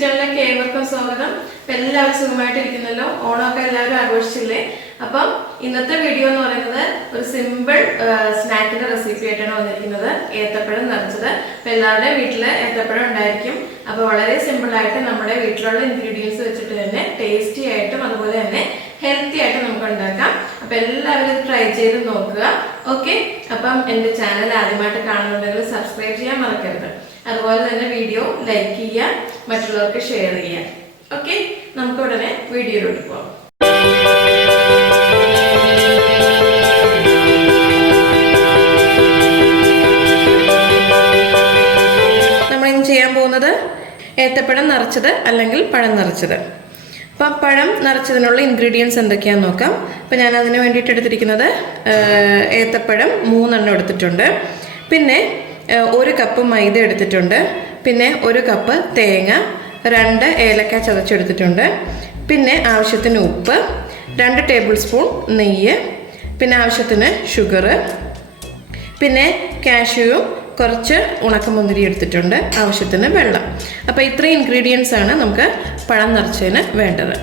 ചാനലിലേക്ക് ഏവർക്കും സ്വാഗതം. എല്ലാവരും സുഖമായിട്ടിരിക്കുന്നല്ലോ. ഓണമൊക്കെ എല്ലാവരും ആഘോഷിച്ചില്ലേ? അപ്പം ഇന്നത്തെ വീഡിയോ എന്ന് പറയുന്നത് ഒരു സിമ്പിൾ സ്നാക്കിന്റെ റെസിപ്പി ആയിട്ടാണ് വന്നിരിക്കുന്നത്. ഏത്തപ്പഴം നിറച്ചത്. അപ്പം എല്ലാവരുടെയും വീട്ടിൽ ഏത്തപ്പഴം ഉണ്ടായിരിക്കും. അപ്പോൾ വളരെ സിമ്പിൾ ആയിട്ട് നമ്മുടെ വീട്ടിലുള്ള ഇൻഗ്രീഡിയൻസ് വെച്ചിട്ട് തന്നെ ടേസ്റ്റി ആയിട്ടും അതുപോലെ തന്നെ ഹെൽത്തി ആയിട്ട് നമുക്ക് ഉണ്ടാക്കാം. അപ്പം എല്ലാവരും ഇത് ട്രൈ ചെയ്ത് നോക്കുക. ഓക്കെ, അപ്പം എൻ്റെ ചാനൽ ആദ്യമായിട്ട് കാണുന്നുണ്ടെങ്കിൽ സബ്സ്ക്രൈബ് ചെയ്യാൻ മറക്കരുത്. അതുപോലെ തന്നെ വീഡിയോ ലൈക്ക് ചെയ്യുക, മറ്റുള്ളവർക്ക് ഷെയർ ചെയ്യുക. ഓക്കെ, നമുക്ക് ഉടനെ വീഡിയോയിലോട്ട് പോകാം. നമ്മളിന്ന് ചെയ്യാൻ പോകുന്നത് ഏത്തപ്പഴം നിറച്ചത് അല്ലെങ്കിൽ പഴം നിറച്ചത്. അപ്പം പഴം നിറച്ചതിനുള്ള ഇൻഗ്രീഡിയൻസ് എന്തൊക്കെയാണെന്ന് നോക്കാം. അപ്പം ഞാൻ അതിന് വേണ്ടിയിട്ട് എടുത്തിരിക്കുന്നത് ഏത്തപ്പഴം 3 എണ്ണം എടുത്തിട്ടുണ്ട്. പിന്നെ 1 കപ്പ് മൈദ എടുത്തിട്ടുണ്ട്. പിന്നെ 1 കപ്പ് തേങ്ങ, 2 ഏലക്ക ചതച്ചെടുത്തിട്ടുണ്ട്. പിന്നെ ആവശ്യത്തിന് ഉപ്പ്, 2 ടേബിൾ സ്പൂൺ നെയ്യ്, പിന്നെ ആവശ്യത്തിന് ഷുഗർ, പിന്നെ കാഷ്യൂവും കുറച്ച് ഉണക്കമുന്തിരി എടുത്തിട്ടുണ്ട്, ആവശ്യത്തിന് വെള്ളം. അപ്പോൾ ഇത്രയും ഇൻഗ്രീഡിയൻസ് ആണ് നമുക്ക് പഴം നിറച്ചതിന് വേണ്ടത്.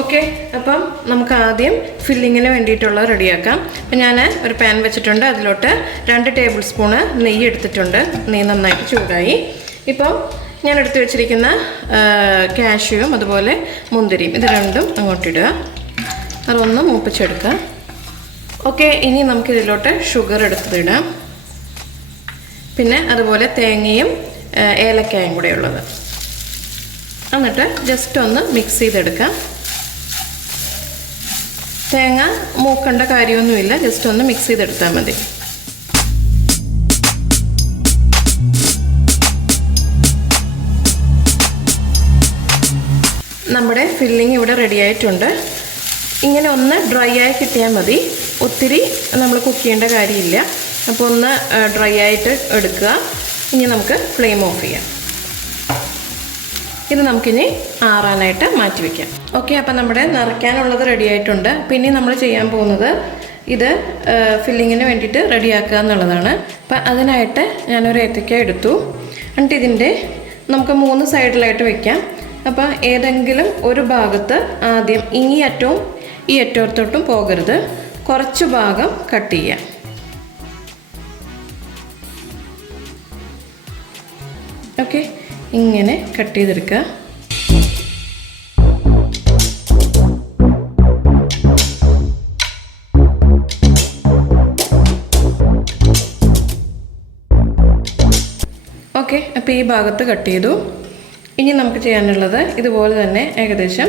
ഓക്കെ, അപ്പം നമുക്ക് ആദ്യം ഫില്ലിങ്ങിന് വേണ്ടിയിട്ടുള്ളത് റെഡിയാക്കാം. അപ്പം ഞാൻ ഒരു പാൻ വെച്ചിട്ടുണ്ട്. അതിലോട്ട് 2 ടേബിൾ സ്പൂണ് നെയ്യ് എടുത്തിട്ടുണ്ട്. നെയ്യ് നന്നായിട്ട് ചൂടായി. ഇപ്പം ഞാൻ എടുത്തു വെച്ചിരിക്കുന്ന കാഷ്യൂവും അതുപോലെ മുന്തിരിയും ഇത് രണ്ടും അങ്ങോട്ടിടുക. അതൊന്ന് മൂപ്പിച്ചെടുക്കുക. ഓക്കെ, ഇനി നമുക്കിതിലോട്ട് ഷുഗർ എടുത്തിടാം. പിന്നെ അതുപോലെ തേങ്ങയും ഏലക്കായും കൂടെ ഉള്ളത്. എന്നിട്ട് ജസ്റ്റ് ഒന്ന് മിക്സ് ചെയ്തെടുക്കാം. തേങ്ങ മൂക്കേണ്ട കാര്യമൊന്നുമില്ല, ജസ്റ്റ് ഒന്ന് മിക്സ് ചെയ്തെടുത്താൽ മതി. നമ്മുടെ ഫില്ലിങ് ഇവിടെ റെഡി ആയിട്ടുണ്ട്. ഇങ്ങനെ ഒന്ന് ഡ്രൈ ആയി കിട്ടിയാൽ മതി. ഒത്തിരി നമ്മൾ കുക്ക് ചെയ്യേണ്ട കാര്യമില്ല. അപ്പോൾ ഒന്ന് ഡ്രൈ ആയിട്ട് എടുക്കുക. ഇനി നമുക്ക് ഫ്ലെയിം ഓഫ് ചെയ്യാം. ഇത് നമുക്കിനി ആറാനായിട്ട് മാറ്റി വയ്ക്കാം. ഓക്കെ, അപ്പം നമ്മുടെ നിറയ്ക്കാനുള്ളത് റെഡി ആയിട്ടുണ്ട്. പിന്നെ നമ്മൾ ചെയ്യാൻ പോകുന്നത് ഇത് ഫില്ലിങ്ങിന് വേണ്ടിയിട്ട് റെഡിയാക്കുക എന്നുള്ളതാണ്. അപ്പം അതിനായിട്ട് ഞാനൊരു ഏത്തക്ക എടുത്തു. എന്നിട്ട് ഇതിൻ്റെ നമുക്ക് 3 സൈഡിലായിട്ട് വയ്ക്കാം. അപ്പം ഏതെങ്കിലും ഒരു ഭാഗത്ത് ആദ്യം ഈ അറ്റവും ഈ അറ്റത്തോട്ടും പോകരുത്, കുറച്ച് ഭാഗം കട്ട് ചെയ്യാം. ഓക്കെ, ഇങ്ങനെ കട്ട് ചെയ്തെടുക്കുക. ഓക്കെ, അപ്പോൾ ഈ ഭാഗത്ത് കട്ട് ചെയ്തു. ഇനി നമുക്ക് ചെയ്യാനുള്ളത് ഇതുപോലെ തന്നെ ഏകദേശം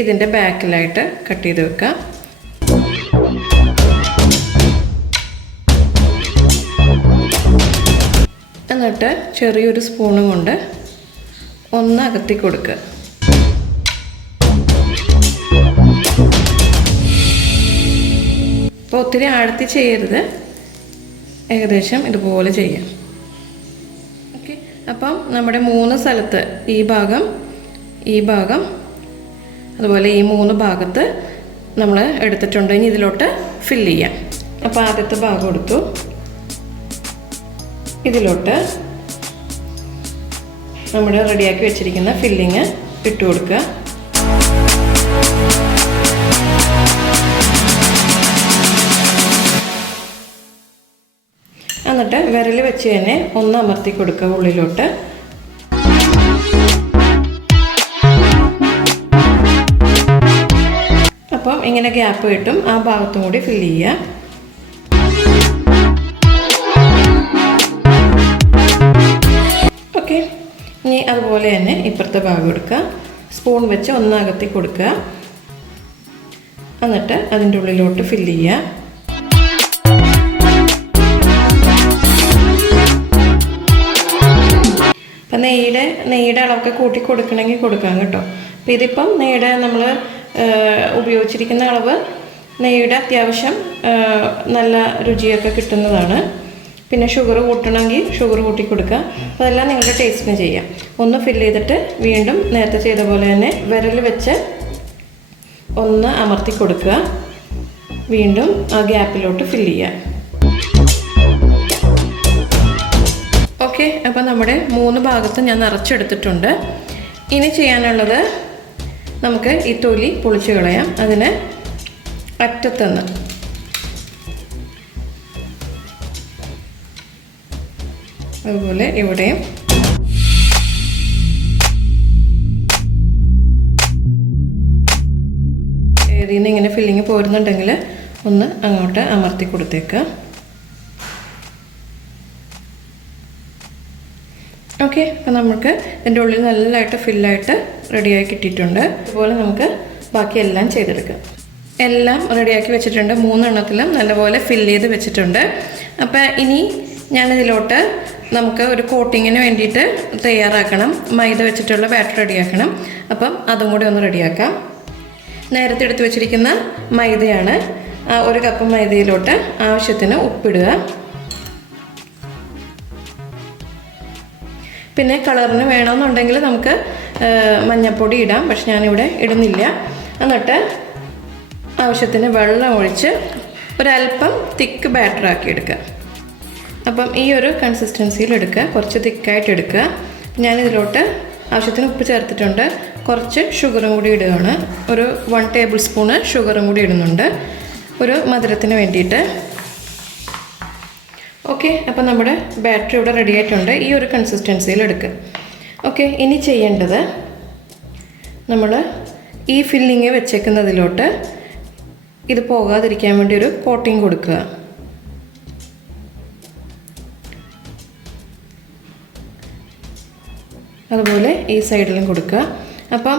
ഇതിൻ്റെ ബാക്കിലായിട്ട് കട്ട് ചെയ്ത് വെക്കാം. എന്നിട്ട് ചെറിയൊരു സ്പൂണും കൊണ്ട് ഒന്ന് അകത്തി കൊടുക്കുക. അപ്പോൾ ഒത്തിരി ആഴത്തി ചെയ്യരുത്, ഏകദേശം ഇതുപോലെ ചെയ്യാം. ഓക്കെ, അപ്പം നമ്മുടെ 3 സ്ഥലത്ത് ഈ ഭാഗം അതുപോലെ ഈ 3 ഭാഗത്ത് നമ്മൾ എടുത്തിട്ടുണ്ട്. ഇനി ഇതിലോട്ട് ഫില്ല് ചെയ്യാം. അപ്പോൾ ആദ്യത്തെ ഭാഗം എടുത്തു. ഇതിലോട്ട് നമ്മൾ റെഡിയാക്കി വെച്ചിരിക്കുന്ന ഫില്ലിങ് ഇട്ട് കൊടുക്കുക. എന്നിട്ട് വിരൽ വെച്ച് തന്നെ ഒന്ന് അമർത്തി കൊടുക്കുക ഉള്ളിലോട്ട്. അപ്പം ഇങ്ങനെ ഗ്യാപ്പ് കിട്ടും. ആ ഭാഗത്തും കൂടി ഫില്ല് ചെയ്യുക. ഓക്കെ, ഇനി അതുപോലെ തന്നെ ഇപ്പുറത്തെ ഭാഗം എടുക്കുക. സ്പൂൺ വെച്ച് ഒന്ന് അകത്തി കൊടുക്കുക. എന്നിട്ട് അതിൻ്റെ ഉള്ളിലോട്ട് ഫില്ല് ചെയ്യുക. അപ്പം നെയ്യുടെ അളവൊക്കെ കൂട്ടി കൊടുക്കണമെങ്കിൽ കൊടുക്കാം കേട്ടോ. അപ്പം ഇതിപ്പം നെയ്യുടെ നമ്മൾ ഉപയോഗിച്ചിരിക്കുന്ന അളവ് നെയ്യുടെ അത്യാവശ്യം നല്ല രുചിയൊക്കെ കിട്ടുന്നതാണ്. പിന്നെ ഷുഗർ കൂട്ടണമെങ്കിൽ ഷുഗർ കൂട്ടി കൊടുക്കുക. അപ്പോൾ അതെല്ലാം നിങ്ങളുടെ ടേസ്റ്റിന് ചെയ്യാം. ഒന്ന് ഫില്ല് ചെയ്തിട്ട് വീണ്ടും നേരത്തെ ചെയ്ത പോലെ തന്നെ വിരൽ വെച്ച് ഒന്ന് അമർത്തി കൊടുക്കുക. വീണ്ടും ആ ഗ്യാപ്പിലോട്ട് ഫില്ല് ചെയ്യുക. ഓക്കെ, അപ്പോൾ നമ്മുടെ 3 ഭാഗത്ത് ഞാൻ നിറച്ചെടുത്തിട്ടുണ്ട്. ഇനി ചെയ്യാനുള്ളത് നമുക്ക് ഈ തൊലി പൊളിച്ച് കളയാം. അതിന് അറ്റത്തുനിന്ന് അതുപോലെ ഇവിടെയും ഇതിൽ നിന്ന് ഇങ്ങനെ ഫില്ലിങ് പോരുന്നുണ്ടെങ്കിൽ ഒന്ന് അങ്ങോട്ട് അമർത്തി കൊടുത്തേക്കുക. ഓക്കെ, അപ്പോൾ നമുക്ക് ഇതിൻ്റെ ഉള്ളിൽ നല്ലതായിട്ട് ഫില്ലായിട്ട് റെഡിയായി കിട്ടിയിട്ടുണ്ട്. അതുപോലെ നമുക്ക് ബാക്കിയെല്ലാം ചെയ്തെടുക്കാം. എല്ലാം റെഡിയാക്കി വെച്ചിട്ടുണ്ട്. 3 എണ്ണത്തിലും നല്ലപോലെ ഫില്ല് ചെയ്ത് വെച്ചിട്ടുണ്ട്. അപ്പോൾ ഇനി ഞാനിതിലോട്ട് നമുക്ക് ഒരു കോട്ടിങ്ങിന് വേണ്ടിയിട്ട് തയ്യാറാക്കണം. മൈദ വെച്ചിട്ടുള്ള ബാറ്റർ റെഡിയാക്കണം. അപ്പം അതും കൂടി ഒന്ന് റെഡിയാക്കാം. നേരത്തെ എടുത്ത് വെച്ചിരിക്കുന്ന മൈദയാണ്. 1 കപ്പ് മൈദയിലോട്ട് ആവശ്യത്തിന് ഉപ്പിടുക. പിന്നെ കളറിന് വേണമെന്നുണ്ടെങ്കിൽ നമുക്ക് മഞ്ഞൾപ്പൊടി ഇടാം, പക്ഷെ ഞാനിവിടെ ഇടുന്നില്ല. എന്നിട്ട് ആവശ്യത്തിന് വെള്ളം ഒഴിച്ച് ഒരല്പം തിക്ക് ബാറ്ററാക്കി എടുക്കുക. അപ്പം ഈ ഒരു കൺസിസ്റ്റൻസിയിൽ എടുക്കുക, കുറച്ച് തിക്കായിട്ട് എടുക്കുക. ഞാനിതിലോട്ട് ആവശ്യത്തിന് ഉപ്പ് ചേർത്തിട്ടുണ്ട്. കുറച്ച് ഷുഗറും കൂടി ഇടുകയാണ്. ഒരു 1 ടേബിൾ സ്പൂണ് ഷുഗറും കൂടി ഇടുന്നുണ്ട്, ഒരു മധുരത്തിന് വേണ്ടിയിട്ട്. ഓക്കെ, അപ്പോൾ നമ്മുടെ ബാറ്റർ ഇവിടെ റെഡി ആയിട്ടുണ്ട്. ഈ ഒരു കൺസിസ്റ്റൻസിയിൽ എടുക്കുക. ഓക്കെ, ഇനി ചെയ്യേണ്ടത് നമ്മൾ ഈ ഫില്ലിങ് വെച്ചേക്കുന്നതിലോട്ട് ഇത് പോകാതിരിക്കാൻ വേണ്ടി ഒരു കോട്ടിങ് കൊടുക്കുക. അതുപോലെ ഈ സൈഡിലും കൊടുക്കുക. അപ്പം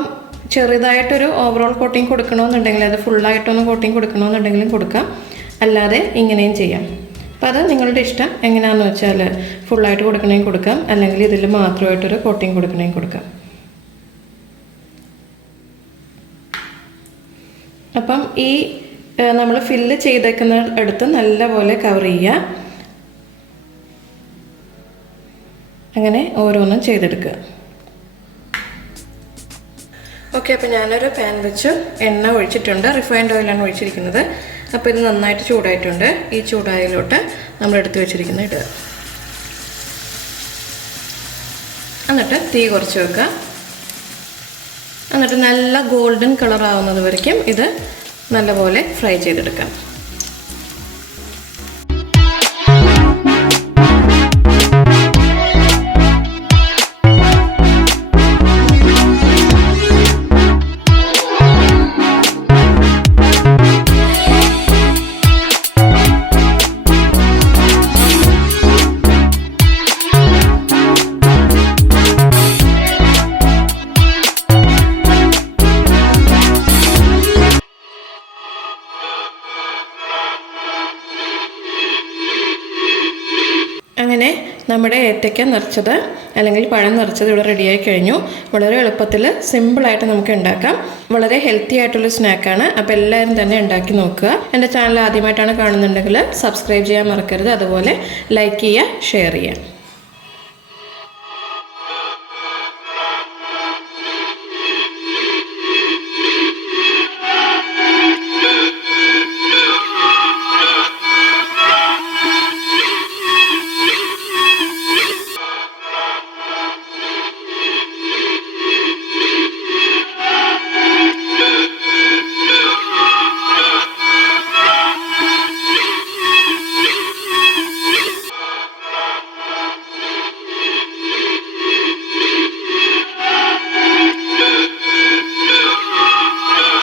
ചെറുതായിട്ടൊരു ഓവറോൾ കോട്ടിങ് കൊടുക്കണമെന്നുണ്ടെങ്കിൽ, അത് ഫുള്ളായിട്ടൊന്ന് കോട്ടിങ് കൊടുക്കണമെന്നുണ്ടെങ്കിലും കൊടുക്കാം, അല്ലാതെ ഇങ്ങനെയും ചെയ്യാം. അപ്പോൾ അത് നിങ്ങളുടെ ഇഷ്ടം എങ്ങനെയാണെന്ന് വെച്ചാൽ ഫുള്ളായിട്ട് കൊടുക്കണമെങ്കിൽ കൊടുക്കാം, അല്ലെങ്കിൽ ഇതിൽ മാത്രമായിട്ടൊരു കോട്ടിങ് കൊടുക്കണമെങ്കിൽ കൊടുക്കാം. അപ്പം ഈ നമ്മൾ ഫില്ല് ചെയ്തേക്കുന്ന അടുത്ത് നല്ലപോലെ കവർ ചെയ്യുക. അങ്ങനെ ഓരോന്നും ചെയ്തെടുക്കുക. ഓക്കെ, അപ്പോൾ ഞാനൊരു പാൻ വെച്ച് എണ്ണ ഒഴിച്ചിട്ടുണ്ട്. റിഫൈൻഡ് ഓയിലാണ് ഒഴിച്ചിരിക്കുന്നത്. അപ്പോൾ ഇത് നന്നായിട്ട് ചൂടായിട്ടുണ്ട്. ഈ ചൂടായതിലോട്ട് നമ്മൾ എടുത്ത് വെച്ചിരിക്കുന്ന ഇടുക. എന്നിട്ട് തീ കുറച്ച് വെക്കുക. എന്നിട്ട് നല്ല ഗോൾഡൻ കളർ ആവുന്നത് വരയ്ക്കും ഇത് നല്ലപോലെ ഫ്രൈ ചെയ്തെടുക്കാം. അങ്ങനെ നമ്മുടെ ഏത്തയ്ക്ക നിറച്ചത് അല്ലെങ്കിൽ പഴം നിറച്ചത് ഇവിടെ റെഡിയായി കഴിഞ്ഞു. വളരെ എളുപ്പത്തിൽ സിമ്പിളായിട്ട് നമുക്ക് ഉണ്ടാക്കാം. വളരെ ഹെൽത്തി ആയിട്ടുള്ള സ്നാക്കാണ്. അപ്പോൾ എല്ലാവരും തന്നെ ഉണ്ടാക്കി നോക്കുക. എൻ്റെ ചാനൽ ആദ്യമായിട്ടാണ് കാണുന്നുണ്ടെങ്കിൽ സബ്സ്ക്രൈബ് ചെയ്യാൻ മറക്കരുത്. അതുപോലെ ലൈക്ക് ചെയ്യുക, ഷെയർ ചെയ്യുക.